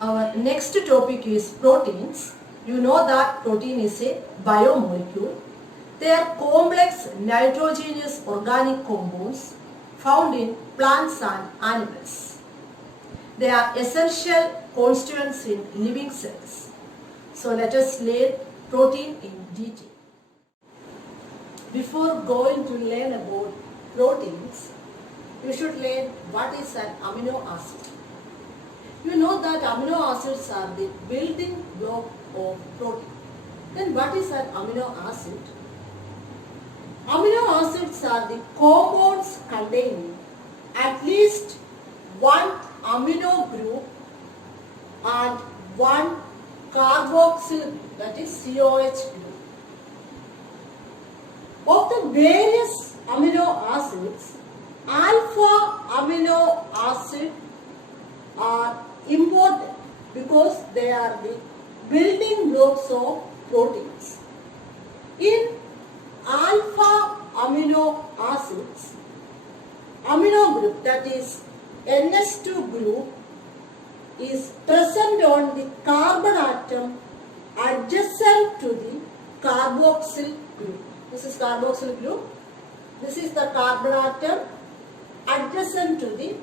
Our next topic is proteins. You know that protein is a biomolecule. They are complex nitrogenous organic compounds found in plants and animals. They are essential constituents in living cells. So let us learn protein in detail. Before going to learn about proteins, you should learn what is an amino acid. You know that amino acids are the building block of protein. Then what is an amino acid? Amino acids are the compounds containing at least one amino group and one carboxyl group, that is COH group. Of the various amino acids, alpha amino acid are important because they are the building blocks of proteins. In alpha amino acids, amino group, that is NH2 group, is present on the carbon atom adjacent to the carboxyl group. This is carboxyl group. This is the carbon atom adjacent to the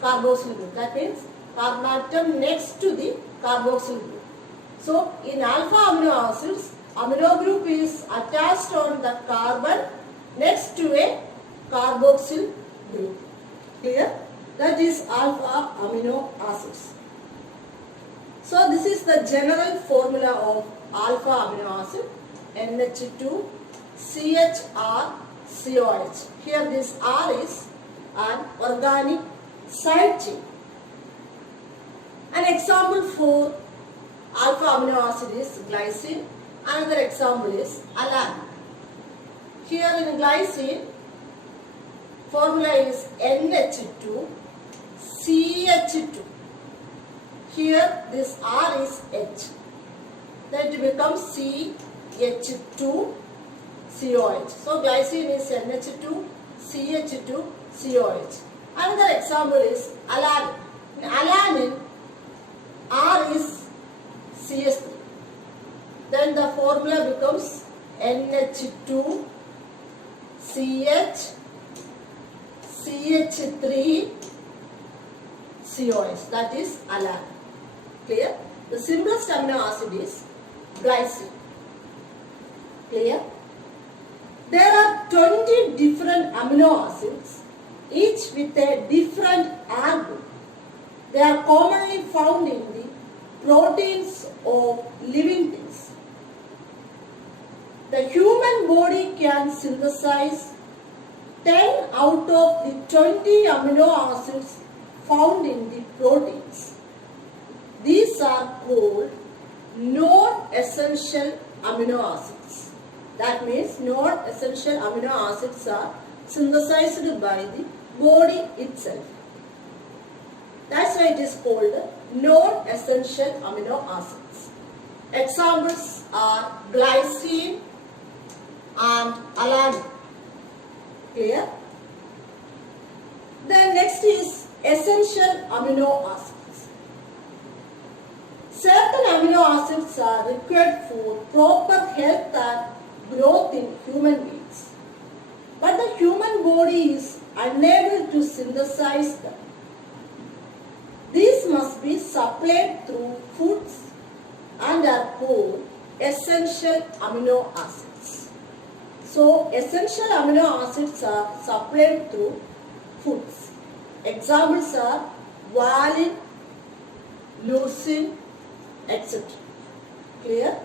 carboxyl group. That means carbon atom next to the carboxyl group. So in alpha amino acids, amino group is attached on the carbon next to a carboxyl group. Clear? That is alpha amino acids. So this is the general formula of alpha amino acid, NH2 CHR COH. Here this R is an organic side chain. An example for alpha amino acid is glycine. Another example is alanine. Here in glycine, formula is NH2 CH2. Here this R is H. Then it becomes CH2 COH. So glycine is NH2 CH2 COH. Another example is alanine. In alanine, R is CS3. Then the formula becomes NH2 CH CH3 COH. That is alanine. Clear? The simplest amino acid is glycine. Clear? There are 20 different amino acids, each with a different R group. They are commonly found in the proteins of living things. The human body can synthesize 10 out of the 20 amino acids found in the proteins. These are called non-essential amino acids. That means non-essential amino acids are synthesized by the body itself. That's why it is called non-essential amino acids. Examples are glycine and alanine. Clear? Then next is essential amino acids. Certain amino acids are required for proper health and growth in human beings. But the human body is unable to synthesize them. These must be supplied through foods and are called essential amino acids. So, essential amino acids are supplied through foods. Examples are valine, leucine, etc. Clear?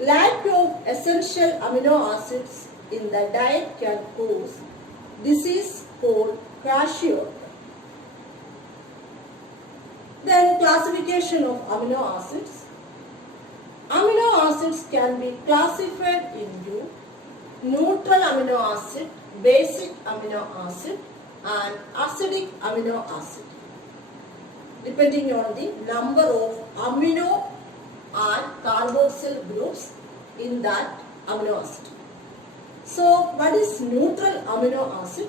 Lack of essential amino acids in the diet can cause disease called kwashiorkor. Then classification of amino acids. Amino acids can be classified into neutral amino acid, basic amino acid and acidic amino acid, depending on the number of amino and carboxyl groups in that amino acid. So, what is neutral amino acid?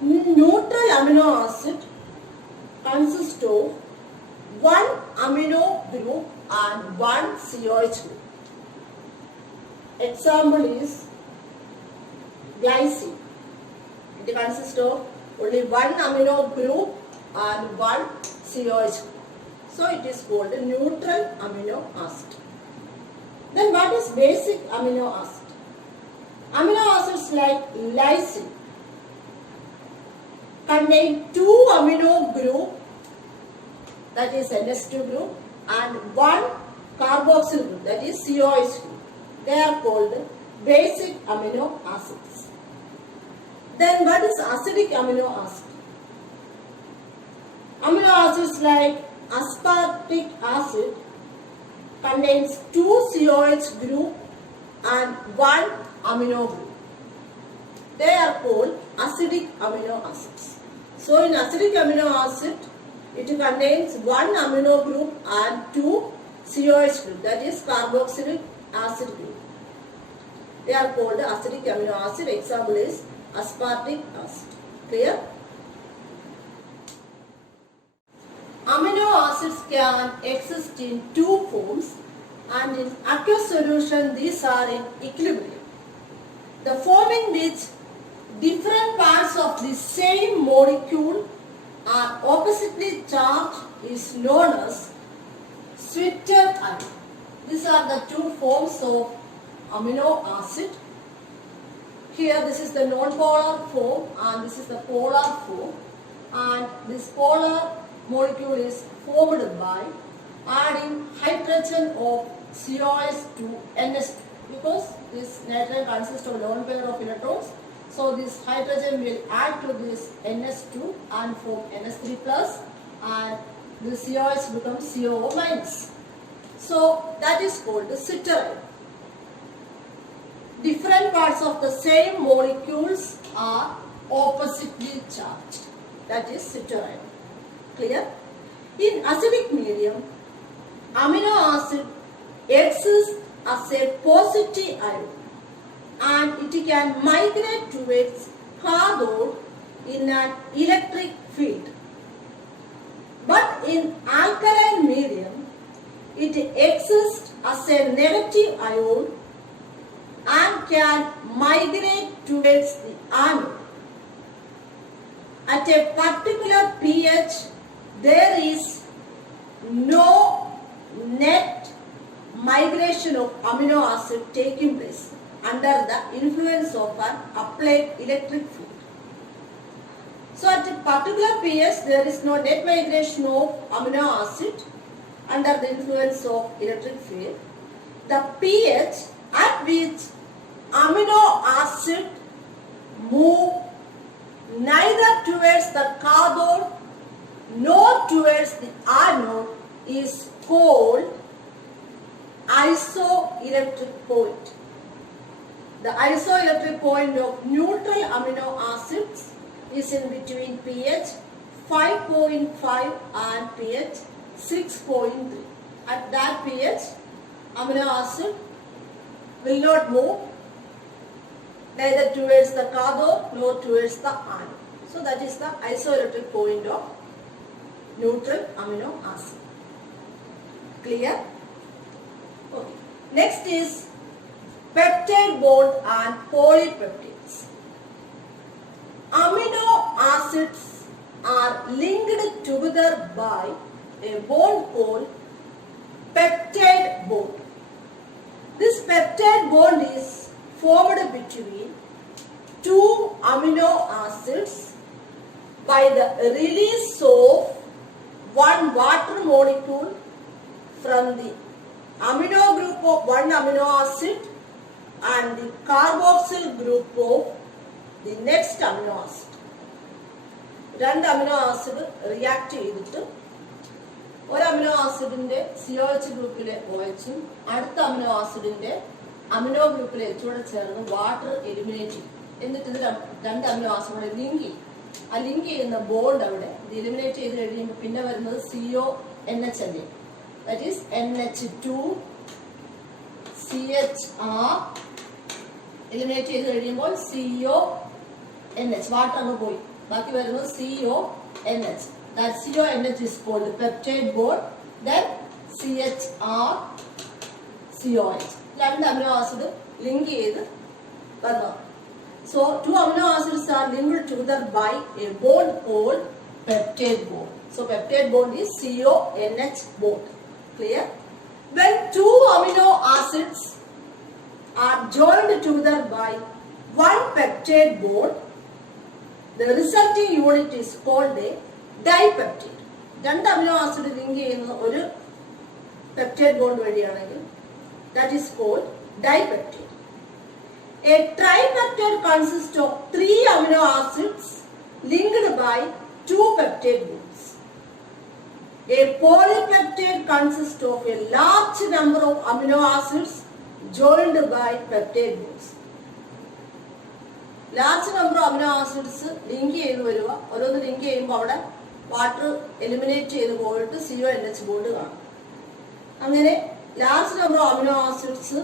Neutral amino acid consists of one amino group and one COH group. Example is glycine. It consists of only one amino group and one COH group. So it is called a neutral amino acid. Then what is basic amino acid? Amino acids like lysine contain two amino group, that is NH2 group, and one carboxyl group, that is COH group. They are called basic amino acids. Then what is acidic amino acid? Amino acids like aspartic acid contains two COH group and one amino group. They are called acidic amino acids. So in acidic amino acid, it contains one amino group and two COH group, that is carboxylic acid group. They are called acidic amino acid. Example is aspartic acid. Clear? Amino acids can exist in two forms, and in aqueous solution these are in equilibrium. The form in which different parts of the same molecule are oppositely charged is known as Switzer ion. These are the two forms of amino acid. Here this is the non-polar form and this is the polar form, and this polar molecule is formed by adding hydrogen of COH to NH2, because this nitrogen consists of lone pair of electrons. So this hydrogen will add to this NH2 and form NH3 plus, and the COH becomes COO minus. So that is called the Switzer ion. Different parts of the same molecules are oppositely charged. That is Switzer ion. Clear? In acidic medium, amino acid exists as a positive ion, and it can migrate towards cathode in an electric field. But in alkaline medium, it exists as a negative ion and can migrate towards the anode. At a particular pH, there is no net migration of amino acid taking place under the influence of an applied electric field. So at a particular pH, there is no net migration of amino acid under the influence of electric field. The pH at which amino acid move neither towards the cathode nor towards the anode is called isoelectric point. The isoelectric point of neutral amino acids is in between pH 5.5 and pH 6.3. At that pH, amino acid will not move neither towards the cathode nor towards the anode. So that is the isoelectric point of neutral amino acid. Clear? Okay. Next is peptide bond and polypeptides. Amino acids are linked together by a bond called peptide bond. This peptide bond is formed between two amino acids by the release of one water molecule from the amino group of one amino acid and the carboxyl group of the next amino acid. രണ്ട് amino acid react ചെയ്തിട്ട് ഒരു amino ആസിഡിന്റെ COH ഗ്രൂപ്പിലെ OHും അടുത്ത amino ആസിഡിന്റെ amino ഗ്രൂപ്പിലെ Hൂടെ ചേർന്ന് water eliminate ചെയ്യും. എന്നിട്ട് ഇത് രണ്ട് അമിനോ ആസിഡുകളെ ലിങ്ക് ചെയ്യും. ആ ലിങ്ക് ചെയ്യുന്ന ബോണ്ട് അവിടെ ഇത് എലിമിനേറ്റ് ചെയ്ത് കഴിയുമ്പോൾ പിന്നെ വരുന്നത് CONH അല്ലേ, that is NH2 CHR eliminate ചെയ്ത് കഴിയുമ്പോൾ CONH വാട്ടർ അങ്ങ് പോയി, ബാക്കി വരുന്നത് CONH. that CONH is called peptide bond. Then CHR COH. രണ്ട് അമിനോ ആസിഡ് ലിങ്ക് ചെയ്ത് വന്നതാണ്. So two amino acids are linked together by a bond called peptide bond. So peptide bond is CONH bond. Clear? When two amino acids are joined together by one peptide bond, the resulting unit is called a dipeptide. രണ്ട് amino acid link ചെയ്യുന്ന ഒരു peptide bond വഴിയാണെങ്കിൽ that is called dipeptide. A tripeptide consists of 3 amino acids linked by 2 peptide bonds. A polypeptide consists of a large number of amino acids joined by peptide bonds. Large number of amino acids link ചെയ്തു വരിക. ഓരോന്ന് link ചെയ്യുമ്പോൾ അവിടെ water eliminate ചെയ്ത് പോയിട്ട് CONH bond കാണും. അങ്ങനെ large number of amino acids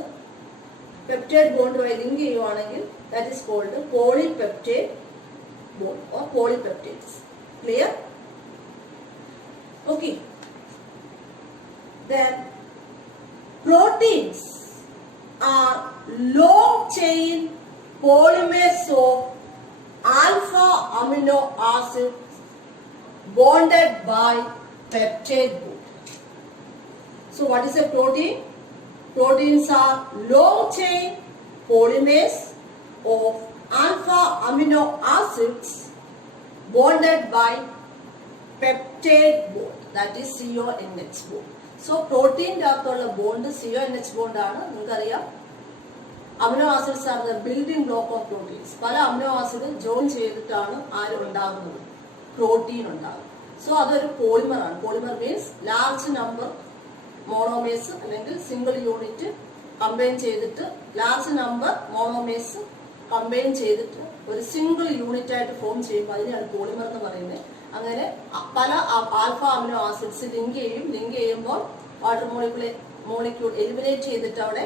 peptide ബോണ്ടുമായി ലിങ്ക് ചെയ്യുവാണെങ്കിൽ that is called polypeptide bond or polypeptides. Clear? Okay. Then proteins are long chain polymers of alpha amino acids bonded by peptide bond. So what is a protein? Proteins are long chain polymers of alpha amino acids bonded by peptide bond, that is CONH bond. So protein അകത്തുള്ള bond CONH bond ആണ്. നിങ്ങൾക്കറിയാം amino acids are the building block of proteins. പല amino acid join ചെയ്തിട്ടാണ് ആര് ഉണ്ടാകുന്നത്? Protein ഉണ്ടാകുന്നത്. So അതൊരു polymer ആണ്. Polymer means large number monomers അല്ലെങ്കിൽ സിംഗിൾ യൂണിറ്റ് കമ്പൈൻ ചെയ്തിട്ട് ലാർജ് നമ്പർ മോണോമേഴ്സ് കമ്പൈൻ ചെയ്തിട്ട് ഒരു സിംഗിൾ യൂണിറ്റ് ആയിട്ട് ഫോം ചെയ്യുമ്പോൾ അതിനെയാണ് പോളിമർ എന്ന് പറയുന്നത്. അങ്ങനെ പല ആൽഫ അമിനോ ആസിഡ്സ് ലിങ്ക് ചെയ്യും. ലിങ്ക് ചെയ്യുമ്പോൾ വാട്ടർ മോളിക്യൂൾ എലിമിനേറ്റ് ചെയ്തിട്ട് അവിടെ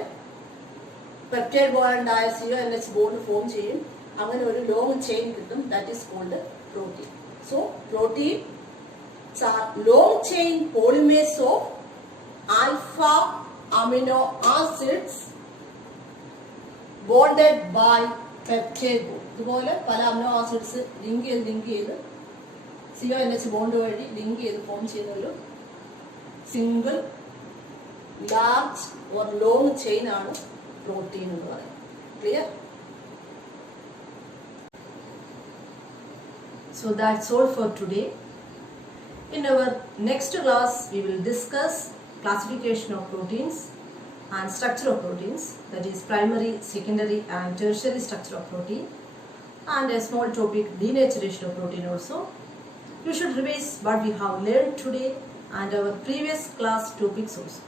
പെപ്റ്റൈഡ് ബോണ്ടായ CONH ബോണ്ട് ഫോം ചെയ്യും. അങ്ങനെ ഒരു ലോങ് ചെയിൻ കിട്ടും. That is called protein. So proteins are long chain polymers of alpha amino acids bonded by peptide bond. ഇതുപോലെ പല അമിനോ ആസിഡ്സ് ലിങ്ക് ചെയ്ത് CONH ബോണ്ട് വഴി ലിങ്ക് ചെയ്ത് ഫോം ചെയ്യുന്ന ഒരു single large or long chain ആണ് protein എന്ന് പറയുന്നത്. Clear? So that's all for today. In our next class we will discuss classification of proteins and structure of proteins, that is primary, secondary and tertiary structure of protein, and a small topic denaturation of protein also. You should revise what we have learned today and our previous class topics also,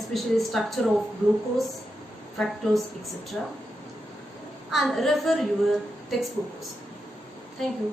especially structure of glucose, fructose, etc. and refer your textbook also. Thank you.